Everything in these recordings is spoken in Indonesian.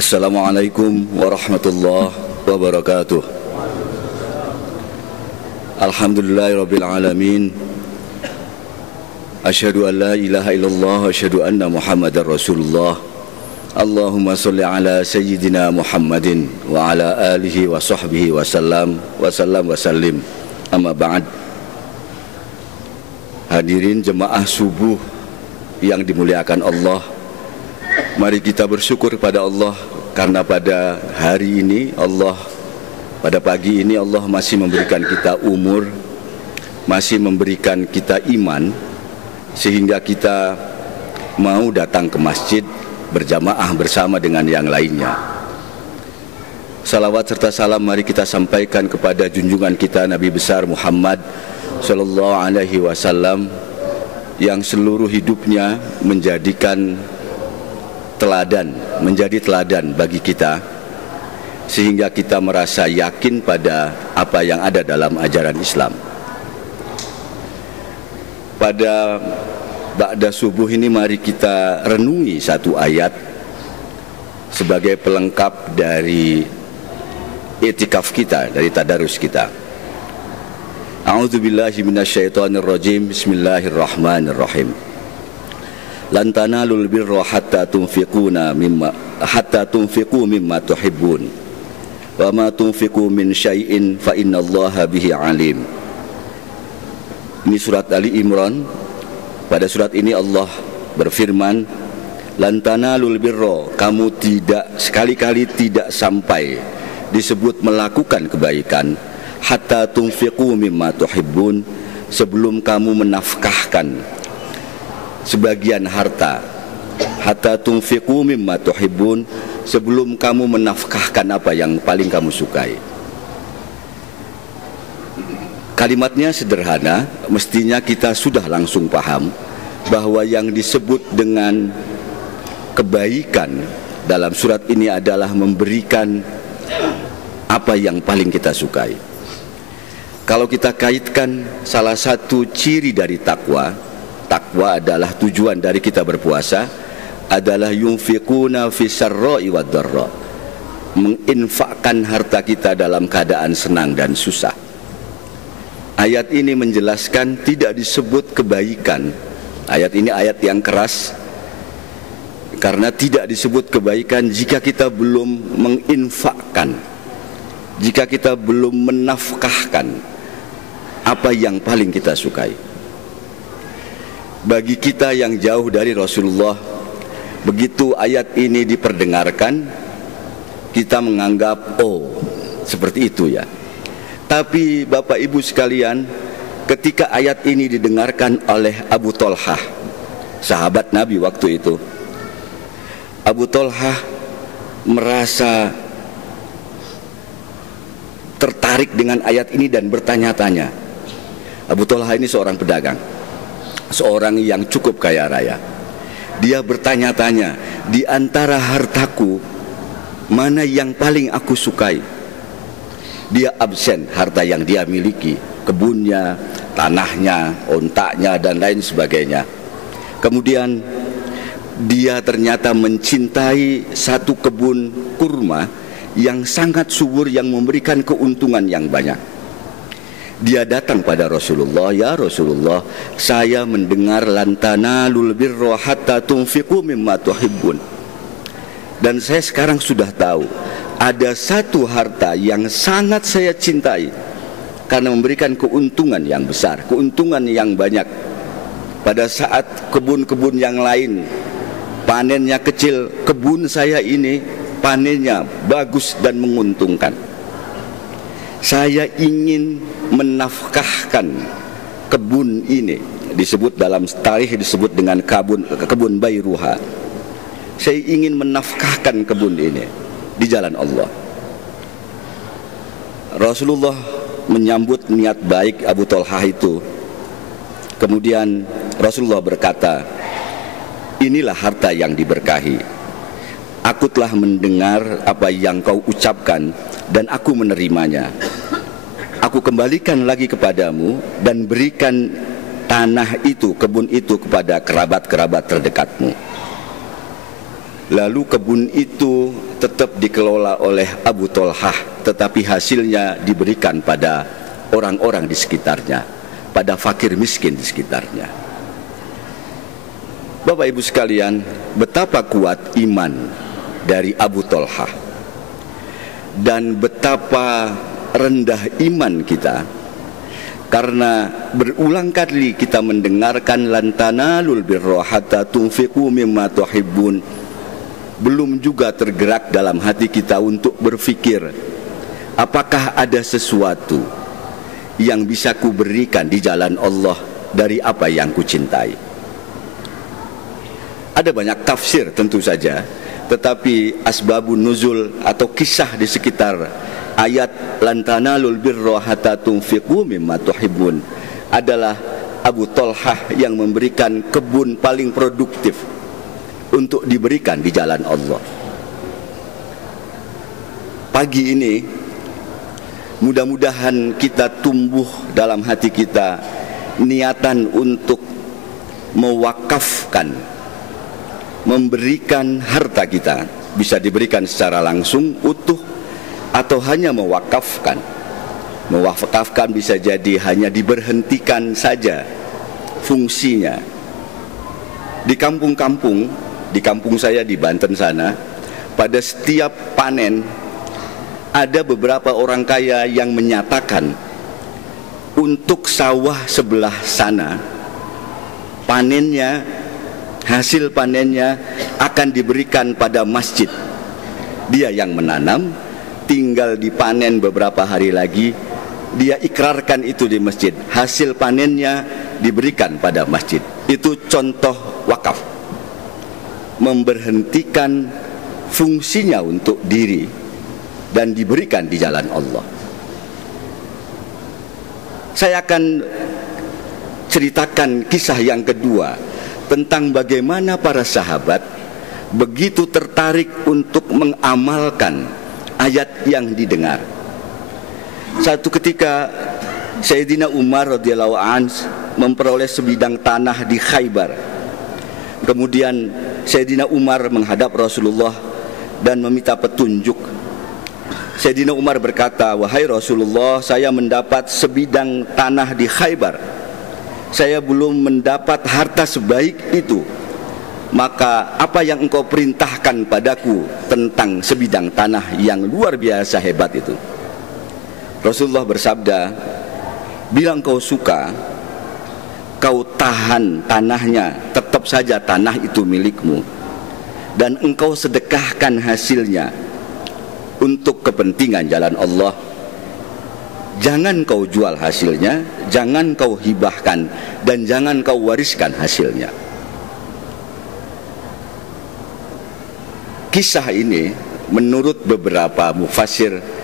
Assalamualaikum warahmatullahi wabarakatuh. Alhamdulillahirabbil alamin. Asyhadu an la ilaha illallah wa asyhadu anna Muhammadar Rasulullah. Allahumma shalli ala sayyidina Muhammadin wa ala alihi wa sahbihi wa sallim. Amma ba'd. Hadirin jemaah subuh yang dimuliakan Allah, mari kita bersyukur pada Allah karena pada hari ini pada pagi ini Allah masih memberikan kita umur, masih memberikan kita iman, sehingga kita mau datang ke masjid berjamaah bersama dengan yang lainnya. Salawat serta salam mari kita sampaikan kepada junjungan kita Nabi besar Muhammad Sallallahu Alaihi Wasallam yang seluruh hidupnya menjadi teladan bagi kita, sehingga kita merasa yakin pada apa yang ada dalam ajaran Islam. Pada ba'da subuh ini mari kita renungi satu ayat sebagai pelengkap dari i'tikaf kita, dari tadarus kita. A'udzubillahi minasyaitonirrajim. Bismillahirrahmanirrahim. Lan tanalul birra hatta tunfiqu mimma tuhibbun wa ma tunfiqu min syai'in fa innallaha bihi alim. Ini surat Ali Imran. Pada surat ini Allah berfirman, lan tanalul birra, kamu sekali-kali tidak sampai disebut melakukan kebaikan, hatta tunfiqu mimma tuhibbun, sebelum kamu menafkahkan sebagian harta. Hatta tunfiqu mimma tuhibbun, sebelum kamu menafkahkan apa yang paling kamu sukai. Kalimatnya sederhana, mestinya kita sudah langsung paham bahwa yang disebut dengan kebaikan dalam surat ini adalah memberikan apa yang paling kita sukai. Kalau kita kaitkan salah satu ciri dari takwa adalah tujuan dari kita berpuasa adalah yunfiquna fis sarra'i wad dharra, menginfakkan harta kita dalam keadaan senang dan susah. Ayat ini menjelaskan tidak disebut kebaikan. Ayat ini ayat yang keras karena tidak disebut kebaikan jika kita belum menginfakkan, jika kita belum menafkahkan apa yang paling kita sukai. Bagi kita yang jauh dari Rasulullah, begitu ayat ini diperdengarkan, kita menganggap seperti itu ya. Tapi Bapak Ibu sekalian, ketika ayat ini didengarkan oleh Abu Thalhah, sahabat Nabi waktu itu, Abu Thalhah merasa tertarik dengan ayat ini dan bertanya-tanya. Abu Thalhah ini seorang pedagang, seorang yang cukup kaya raya. Dia bertanya-tanya, di antara hartaku mana yang paling aku sukai? Dia absen harta yang dia miliki, kebunnya, tanahnya, ontaknya, dan lain sebagainya. Kemudian dia ternyata mencintai satu kebun kurma yang sangat subur, yang memberikan keuntungan yang banyak. Dia datang pada Rasulullah, ya Rasulullah, saya mendengar lan tanalul birra hatta tunfiqu mimma tuhibbun, dan saya sekarang sudah tahu ada satu harta yang sangat saya cintai karena memberikan keuntungan yang besar, keuntungan yang banyak. Pada saat kebun-kebun yang lain panennya kecil, kebun saya ini panennya bagus dan menguntungkan. Saya ingin menafkahkan kebun ini, disebut dalam tarikh disebut dengan kebun Bayruha. Saya ingin menafkahkan kebun ini di jalan Allah. Rasulullah menyambut niat baik Abu Thalhah itu. Kemudian Rasulullah berkata, inilah harta yang diberkahi. Aku telah mendengar apa yang kau ucapkan dan aku menerimanya. Aku kembalikan lagi kepadamu dan berikan tanah itu, kebun itu kepada kerabat-kerabat terdekatmu. Lalu kebun itu tetap dikelola oleh Abu Tolhah, tetapi hasilnya diberikan pada orang-orang di sekitarnya, pada fakir miskin di sekitarnya. Bapak Ibu sekalian, betapa kuat iman dari Abu Tolhah dan betapa rendah iman kita, karena berulang kali kita mendengarkan lan tanalul birra hatta tunfiqu mimma tuhibbun. Belum juga tergerak dalam hati kita untuk berpikir, apakah ada sesuatu yang bisa kuberikan di jalan Allah dari apa yang kucintai. Ada banyak tafsir tentu saja, tetapi asbabun nuzul atau kisah di sekitar ayat lan tanalul birra hatta tunfiqu mimma tuhibbun adalah Abu Tolhah yang memberikan kebun paling produktif untuk diberikan di jalan Allah. Pagi ini mudah-mudahan kita tumbuh dalam hati kita niatan untuk mewakafkan, memberikan harta kita, bisa diberikan secara langsung utuh atau hanya mewakafkan. Mewakafkan bisa jadi hanya diberhentikan saja fungsinya. Di kampung-kampung, di kampung saya di Banten sana, pada setiap panen ada beberapa orang kaya yang menyatakan untuk sawah sebelah sana panennya, hasil panennya akan diberikan pada masjid. Dia yang menanam, tinggal dipanen beberapa hari lagi, dia ikrarkan itu di masjid, hasil panennya diberikan pada masjid. Itu contoh wakaf, memberhentikan fungsinya untuk diri dan diberikan di jalan Allah. Saya akan ceritakan kisah yang kedua tentang bagaimana para sahabat begitu tertarik untuk mengamalkan ayat yang didengar. Satu ketika Sayyidina Umar radhiyallahu anhu memperoleh sebidang tanah di Khaybar. Kemudian Sayyidina Umar menghadap Rasulullah dan meminta petunjuk. Sayyidina Umar berkata, "Wahai Rasulullah, saya mendapat sebidang tanah di Khaybar. Saya belum mendapat harta sebaik itu. Maka apa yang engkau perintahkan padaku tentang sebidang tanah yang luar biasa hebat itu?" Rasulullah bersabda, "Bila engkau suka, kau tahan tanahnya, tetap saja tanah itu milikmu, dan engkau sedekahkan hasilnya untuk kepentingan jalan Allah. Jangan kau jual hasilnya, jangan kau hibahkan, dan jangan kau wariskan hasilnya." Kisah ini menurut beberapa mufassir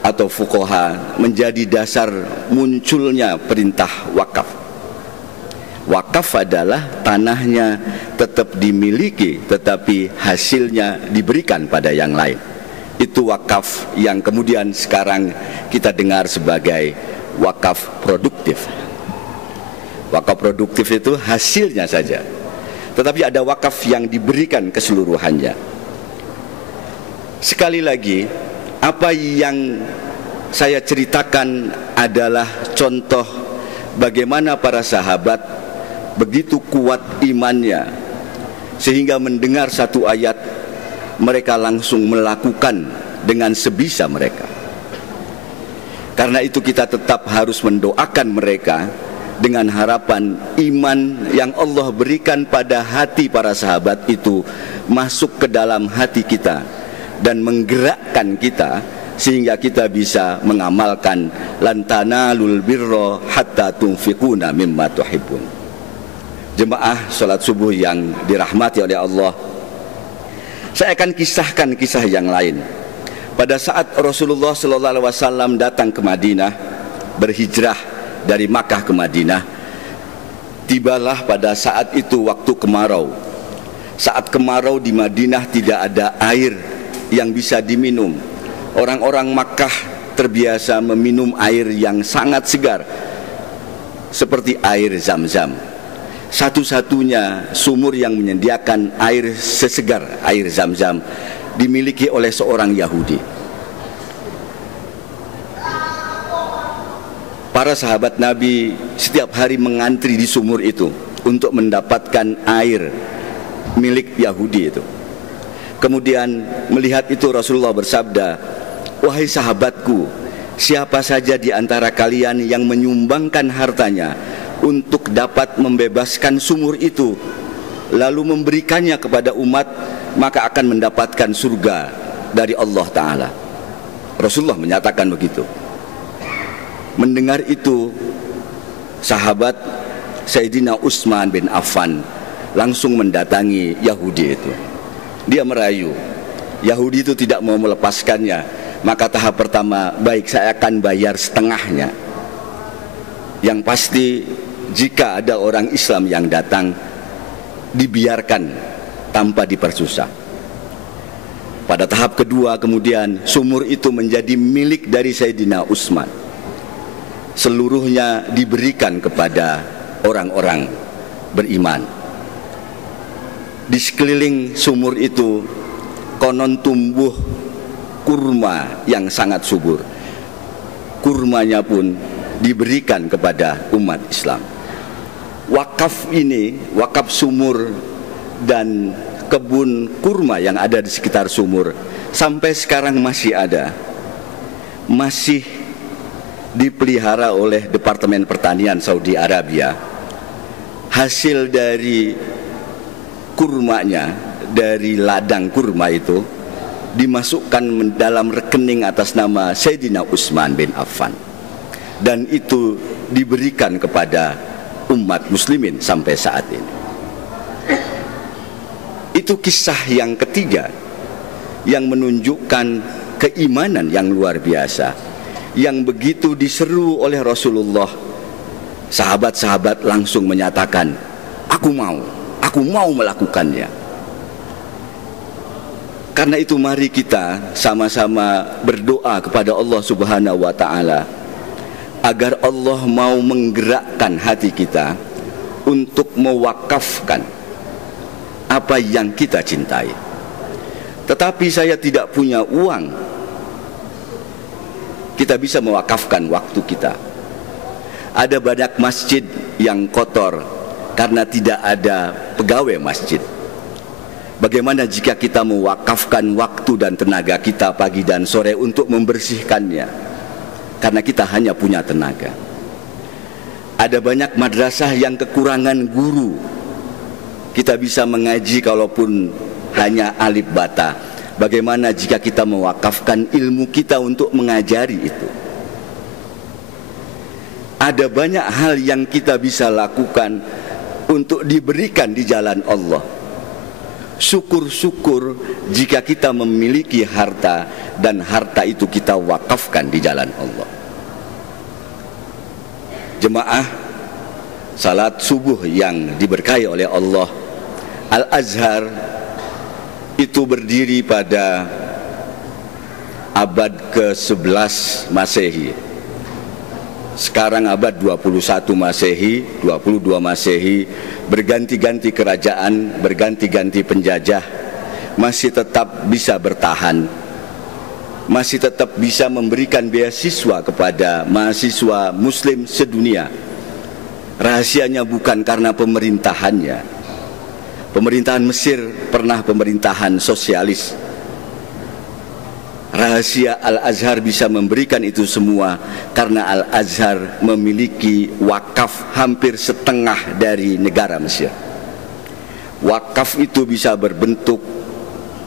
atau fuqaha menjadi dasar munculnya perintah wakaf. Wakaf adalah tanahnya tetap dimiliki tetapi hasilnya diberikan pada yang lain. Itu wakaf yang kemudian sekarang kita dengar sebagai wakaf produktif. Wakaf produktif itu hasilnya saja, tetapi ada wakaf yang diberikan keseluruhannya. Sekali lagi, apa yang saya ceritakan adalah contoh bagaimana para sahabat begitu kuat imannya sehingga mendengar satu ayat mereka langsung melakukan dengan sebisa mereka. Karena itu kita tetap harus mendoakan mereka dengan harapan iman yang Allah berikan pada hati para sahabat itu masuk ke dalam hati kita dan menggerakkan kita sehingga kita bisa mengamalkan lan tanalul birra hatta tunfiquna mimma tuhibbun. Jemaah salat subuh yang dirahmati oleh Allah, saya akan kisahkan kisah yang lain. Pada saat Rasulullah SAW datang ke Madinah, berhijrah dari Makkah ke Madinah, tibalah pada saat itu waktu kemarau. Saat kemarau di Madinah tidak ada air yang bisa diminum. Orang-orang Makkah terbiasa meminum air yang sangat segar, seperti air Zam-Zam. Satu-satunya sumur yang menyediakan air sesegar air Zam-Zam dimiliki oleh seorang Yahudi. Para sahabat Nabi setiap hari mengantri di sumur itu untuk mendapatkan air milik Yahudi itu. Kemudian melihat itu Rasulullah bersabda, "Wahai sahabatku, siapa saja di antara kalian yang menyumbangkan hartanya untuk dapat membebaskan sumur itu, lalu memberikannya kepada umat, maka akan mendapatkan surga dari Allah Ta'ala." Rasulullah menyatakan begitu. Mendengar itu, sahabat Sayyidina Utsman bin Affan langsung mendatangi Yahudi itu. Dia merayu, Yahudi itu tidak mau melepaskannya. Maka tahap pertama, baik, saya akan bayar setengahnya. Yang pasti jika ada orang Islam yang datang, dibiarkan tanpa dipersusah. Pada tahap kedua kemudian sumur itu menjadi milik dari Sayyidina Utsman. Seluruhnya diberikan kepada orang-orang beriman. Di sekeliling sumur itu konon tumbuh kurma yang sangat subur. Kurmanya pun diberikan kepada umat Islam. Wakaf ini, wakaf sumur dan kebun kurma yang ada di sekitar sumur sampai sekarang masih ada, masih dipelihara oleh Departemen Pertanian Saudi Arabia. Hasil dari kurmanya, dari ladang kurma itu dimasukkan dalam rekening atas nama Sayyidina Utsman bin Affan, dan itu diberikan kepada umat muslimin sampai saat ini. Itu kisah yang ketiga yang menunjukkan keimanan yang luar biasa, yang begitu diseru oleh Rasulullah. Sahabat-sahabat langsung menyatakan, aku mau melakukannya. Karena itu mari kita sama-sama berdoa kepada Allah Subhanahu wa Ta'ala agar Allah mau menggerakkan hati kita untuk mewakafkan apa yang kita cintai. Tetapi saya tidak punya uang. Kita bisa mewakafkan waktu kita. Ada banyak masjid yang kotor karena tidak ada pegawai masjid. Bagaimana jika kita mewakafkan waktu dan tenaga kita pagi dan sore untuk membersihkannya, karena kita hanya punya tenaga. Ada banyak madrasah yang kekurangan guru. Kita bisa mengaji kalaupun hanya alif bata. Bagaimana jika kita mewakafkan ilmu kita untuk mengajari itu? Ada banyak hal yang kita bisa lakukan untuk diberikan di jalan Allah. Syukur-syukur jika kita memiliki harta dan harta itu kita wakafkan di jalan Allah. Jemaah salat subuh yang diberkahi oleh Allah, Al-Azhar itu berdiri pada abad ke-11 Masehi. Sekarang abad 21 Masehi, 22 Masehi, berganti-ganti kerajaan, berganti-ganti penjajah, masih tetap bisa bertahan, masih tetap bisa memberikan beasiswa kepada mahasiswa muslim sedunia. Rahasianya bukan karena pemerintahannya. Pemerintahan Mesir pernah pemerintahan sosialis. Rahasia Al-Azhar bisa memberikan itu semua karena Al-Azhar memiliki wakaf hampir setengah dari negara Mesir. Wakaf itu bisa berbentuk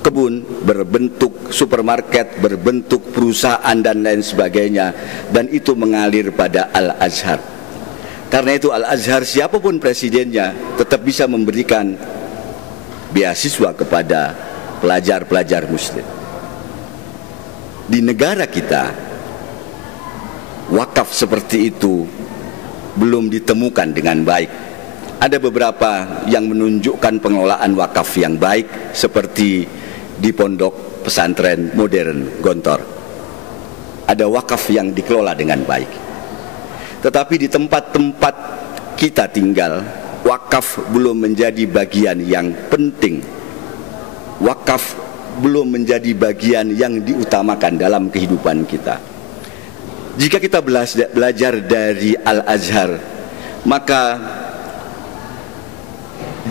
kebun, berbentuk supermarket, berbentuk perusahaan dan lain sebagainya, dan itu mengalir pada Al-Azhar. Karena itu Al-Azhar siapapun presidennya tetap bisa memberikan beasiswa kepada pelajar-pelajar muslim. Di negara kita, wakaf seperti itu belum ditemukan dengan baik. Ada beberapa yang menunjukkan pengelolaan wakaf yang baik, seperti di pondok pesantren modern Gontor. Ada wakaf yang dikelola dengan baik. Tetapi di tempat-tempat kita tinggal, wakaf belum menjadi bagian yang penting. Wakaf belum menjadi bagian yang diutamakan dalam kehidupan kita. Jika kita belajar dari Al-Azhar, maka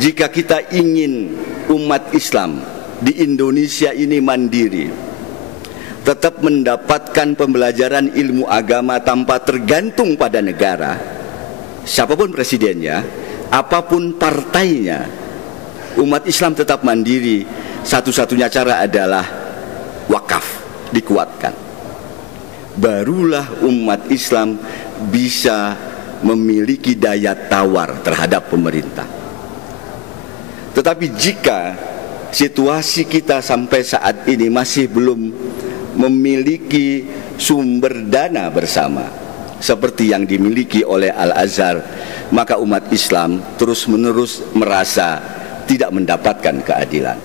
jika kita ingin umat Islam di Indonesia ini mandiri, tetap mendapatkan pembelajaran ilmu agama tanpa tergantung pada negara, siapapun presidennya, apapun partainya, umat Islam tetap mandiri, satu-satunya cara adalah wakaf dikuatkan. Barulah umat Islam bisa memiliki daya tawar terhadap pemerintah. Tetapi jika situasi kita sampai saat ini masih belum memiliki sumber dana bersama seperti yang dimiliki oleh Al-Azhar, maka umat Islam terus-menerus merasa tidak mendapatkan keadilan.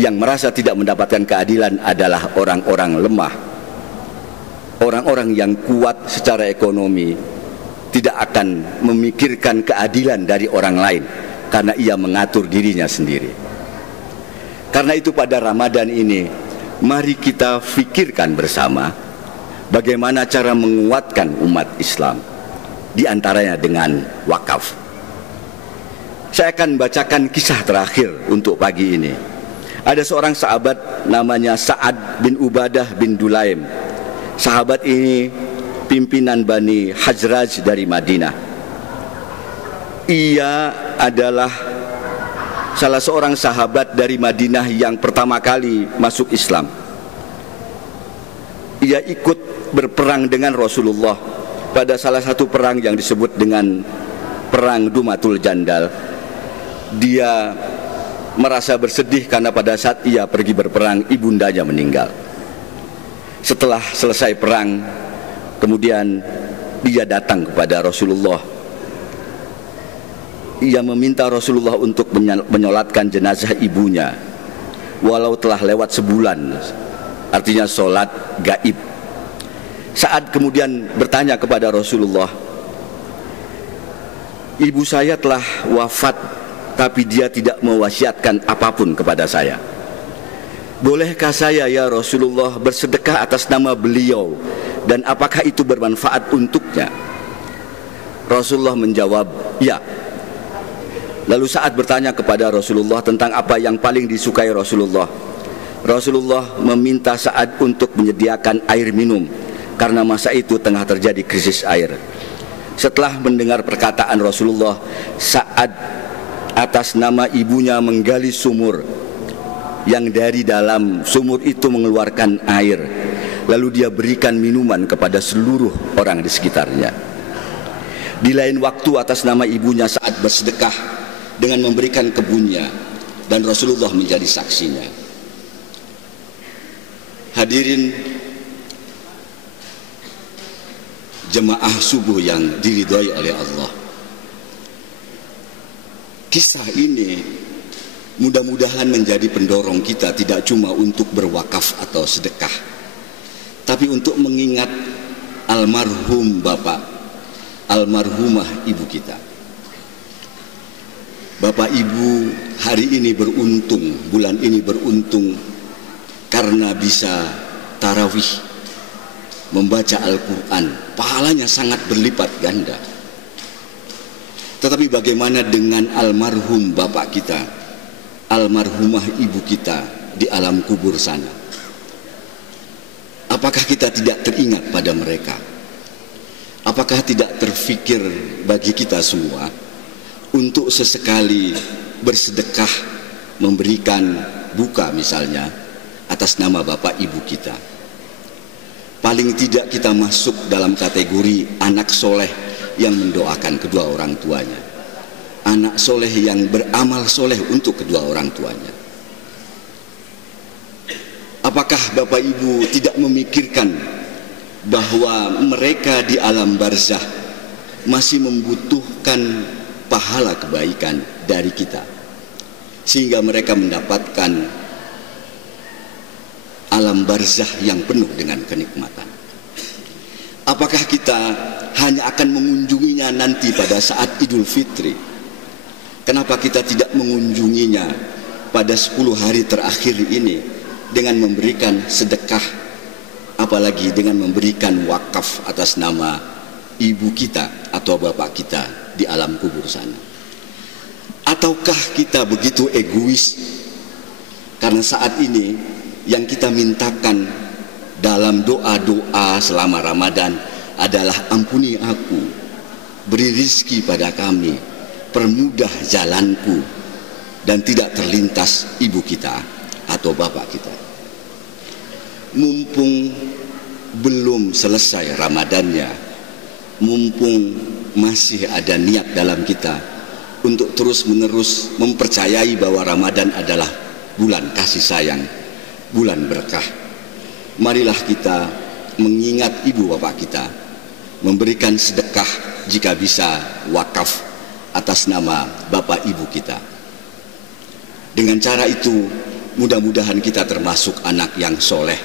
Yang merasa tidak mendapatkan keadilan adalah orang-orang lemah. Orang-orang yang kuat secara ekonomi tidak akan memikirkan keadilan dari orang lain karena ia mengatur dirinya sendiri. Karena itu pada Ramadan ini, mari kita fikirkan bersama bagaimana cara menguatkan umat Islam, di antaranya dengan wakaf. Saya akan bacakan kisah terakhir untuk pagi ini. Ada seorang sahabat namanya Sa'ad bin Ubadah bin Dulaim. Sahabat ini pimpinan Bani Hajraj dari Madinah. Ia adalah salah seorang sahabat dari Madinah yang pertama kali masuk Islam. Ia ikut berperang dengan Rasulullah pada salah satu perang yang disebut dengan Perang Dumatul Jandal. Dia merasa bersedih karena pada saat ia pergi berperang, ibundanya meninggal. Setelah selesai perang, kemudian dia datang kepada Rasulullah. Ia meminta Rasulullah untuk menyolatkan jenazah ibunya, walau telah lewat sebulan, artinya sholat gaib. Saat kemudian bertanya kepada Rasulullah, ibu saya telah wafat, tapi dia tidak mewasiatkan apapun kepada saya. Bolehkah saya ya Rasulullah bersedekah atas nama beliau, dan apakah itu bermanfaat untuknya? Rasulullah menjawab, ya. Lalu saat bertanya kepada Rasulullah tentang apa yang paling disukai Rasulullah, Rasulullah meminta Sa'ad untuk menyediakan air minum karena masa itu tengah terjadi krisis air. Setelah mendengar perkataan Rasulullah, Sa'ad atas nama ibunya menggali sumur yang dari dalam sumur itu mengeluarkan air, lalu dia berikan minuman kepada seluruh orang di sekitarnya. Di lain waktu atas nama ibunya Sa'ad bersedekah dengan memberikan kebunnya, dan Rasulullah menjadi saksinya. Hadirin jemaah subuh yang diridhai oleh Allah, kisah ini mudah-mudahan menjadi pendorong kita tidak cuma untuk berwakaf atau sedekah, tapi untuk mengingat almarhum bapak, almarhumah ibu kita. Bapak Ibu hari ini beruntung, bulan ini beruntung karena bisa tarawih, membaca Al-Quran, pahalanya sangat berlipat ganda. Tetapi bagaimana dengan almarhum bapak kita, almarhumah ibu kita di alam kubur sana? Apakah kita tidak teringat pada mereka? Apakah tidak terfikir bagi kita semua untuk sesekali bersedekah, memberikan buka misalnya atas nama bapak ibu kita? Paling tidak kita masuk dalam kategori anak soleh yang mendoakan kedua orang tuanya, anak soleh yang beramal soleh untuk kedua orang tuanya. Apakah bapak ibu tidak memikirkan bahwa mereka di alam barzah masih membutuhkan pahala kebaikan dari kita, sehingga mereka mendapatkan alam barzah yang penuh dengan kenikmatan? Apakah kita hanya akan mengunjunginya nanti pada saat Idul Fitri? Kenapa kita tidak mengunjunginya pada 10 hari terakhir ini dengan memberikan sedekah, apalagi dengan memberikan wakaf atas nama ibu kita atau bapak kita di alam kubur sana? Ataukah kita begitu egois karena saat ini yang kita mintakan dalam doa-doa selama Ramadan adalah ampuni aku, beri rizki pada kami, permudah jalanku, dan tidak terlintas ibu kita atau bapak kita. Mumpung belum selesai Ramadannya, mumpung masih ada niat dalam kita untuk terus-menerus mempercayai bahwa Ramadan adalah bulan kasih sayang, bulan berkah, marilah kita mengingat ibu bapak kita, memberikan sedekah jika bisa wakaf atas nama bapak ibu kita. Dengan cara itu mudah-mudahan kita termasuk anak yang soleh.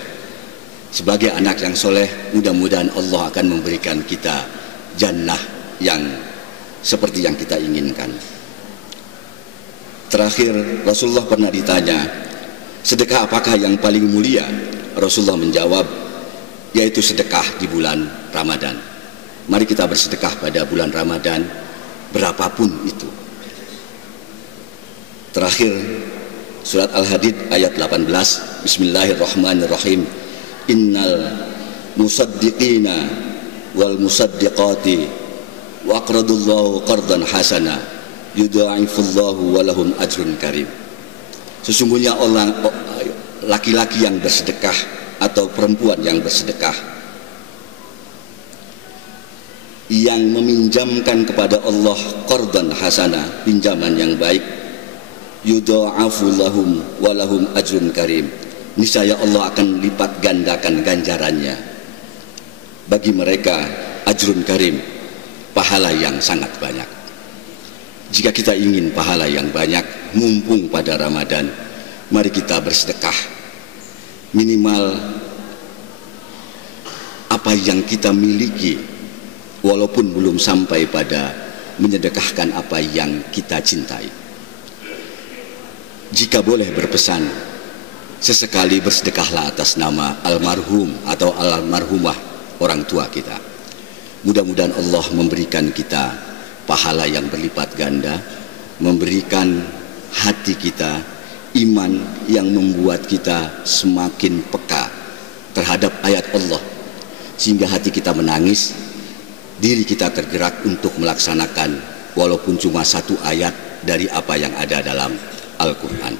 Sebagai anak yang soleh, mudah-mudahan Allah akan memberikan kita jannah yang seperti yang kita inginkan. Terakhir, Rasulullah pernah ditanya, sedekah apakah yang paling mulia? Rasulullah menjawab, yaitu sedekah di bulan Ramadan. Mari kita bersedekah pada bulan Ramadan, berapapun itu. Terakhir, surat Al-Hadid ayat 18, Bismillahirrahmanirrahim. Innal musaddiqina wal musaddiqati wa aqradullahu qardan hasana yudha'ifullahu walahum ajrun karim. Sesungguhnya orang laki-laki yang bersedekah atau perempuan yang bersedekah yang meminjamkan kepada Allah qardan hasana, pinjaman yang baik, yudha'afu lahum walahum ajrun karim, niscaya Allah akan lipat gandakan ganjarannya bagi mereka, ajrun karim, pahala yang sangat banyak. Jika kita ingin pahala yang banyak, mumpung pada Ramadan, mari kita bersedekah. Minimal apa yang kita miliki, walaupun belum sampai pada menyedekahkan apa yang kita cintai. Jika boleh berpesan, sesekali bersedekahlah atas nama almarhum atau almarhumah orang tua kita. Mudah-mudahan Allah memberikan kita pahala yang berlipat ganda, memberikan hati kita iman yang membuat kita semakin peka terhadap ayat Allah, sehingga hati kita menangis, diri kita tergerak untuk melaksanakan walaupun cuma satu ayat dari apa yang ada dalam Al-Quran.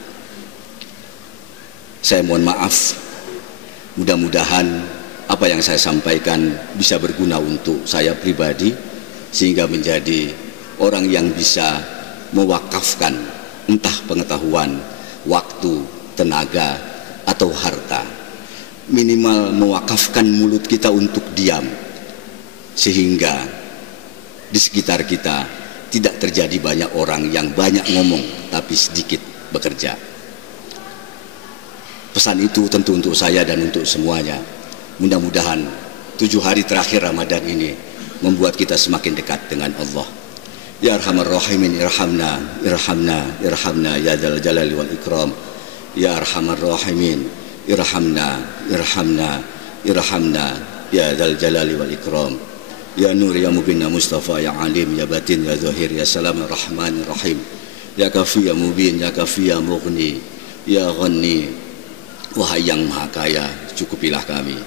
Saya mohon maaf, mudah-mudahan apa yang saya sampaikan bisa berguna untuk saya pribadi, sehingga menjadi orang yang bisa mewakafkan entah pengetahuan, waktu, tenaga, atau harta. Minimal mewakafkan mulut kita untuk diam, sehingga di sekitar kita tidak terjadi banyak orang yang banyak ngomong tapi sedikit bekerja. Pesan itu tentu untuk saya dan untuk semuanya. Mudah-mudahan 7 hari terakhir Ramadan ini membuat kita semakin dekat dengan Allah. Ya Arhamar Rahimin, irhamna, irhamna, irhamna ya dzal jalali wal ikram. Ya Arhamar Rahimin, irhamna, irhamna, irhamna ya dzal jalali wal ikram. Ya Nur ya Mubin ya Mustafa ya Alim ya Batin ya Zahir ya Salam ya Rahman ya Rahim. Ya Kafi ya Mubin ya Kafi ya Mughni ya Ghani. Wahai yang maha kaya, cukupilah kami.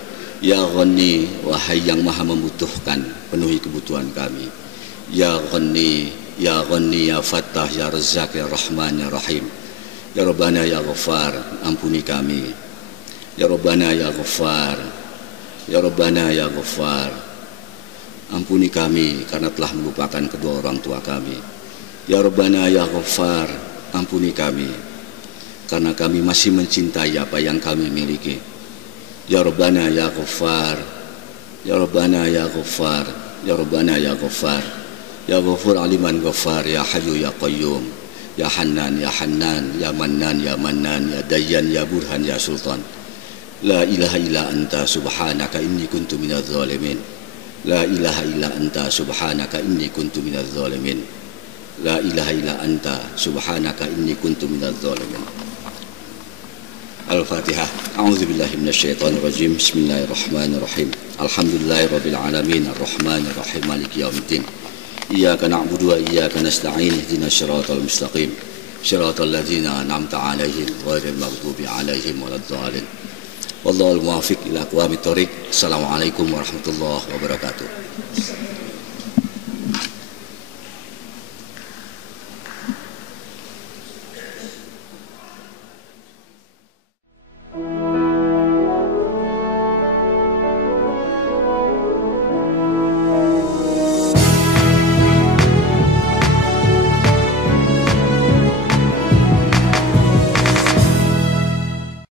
Ya Ghani, wahai yang maha membutuhkan, penuhi kebutuhan kami. Ya Ghani, ya Ghani, ya Fattah, ya Razzaq, ya Rahman, ya Rahim. Ya Rabbana, ya Ghaffar, ampuni kami. Ya Rabbana, ya Ghaffar, ya Rabbana, ya Ghaffar, ampuni kami karena telah melupakan kedua orang tua kami. Ya Rabbana, ya Ghaffar, ampuni kami karena kami masih mencintai apa yang kami miliki. Ya Rabbana ya Ghaffar, ya Rabbana ya Ghaffar, ya Rabbana ya Ghaffar, ya Ghafur aliman Ghaffar, ya Hayyu ya Qayyum, ya Hannan ya Hannan, ya Mannan ya Mannan, ya Dayyan ya Burhan ya Sultan. La ilaha illa anta subhanaka inni kuntu minadz zalimin. La ilaha illa anta subhanaka inni kuntu minadz zalimin. La ilaha illa anta subhanaka inni kuntu minadz zalimin. Al-Fatihah. A'udzubillahi minasyaitonirrajim. Bismillahirrahmanirrahim. Alhamdulillahirabbil alamin arrahmanir rahim maliki yaumiddin. Iyyaka na'budu wa iyyaka nasta'in ihdinas siratal mustaqim. Siratal ladzina an'amta 'alaihim ghairil maghdubi 'alaihim waladdallin. Wallahul muwaffiq ila aqwamit thoriq. Assalamualaikum warahmatullahi wabarakatuh.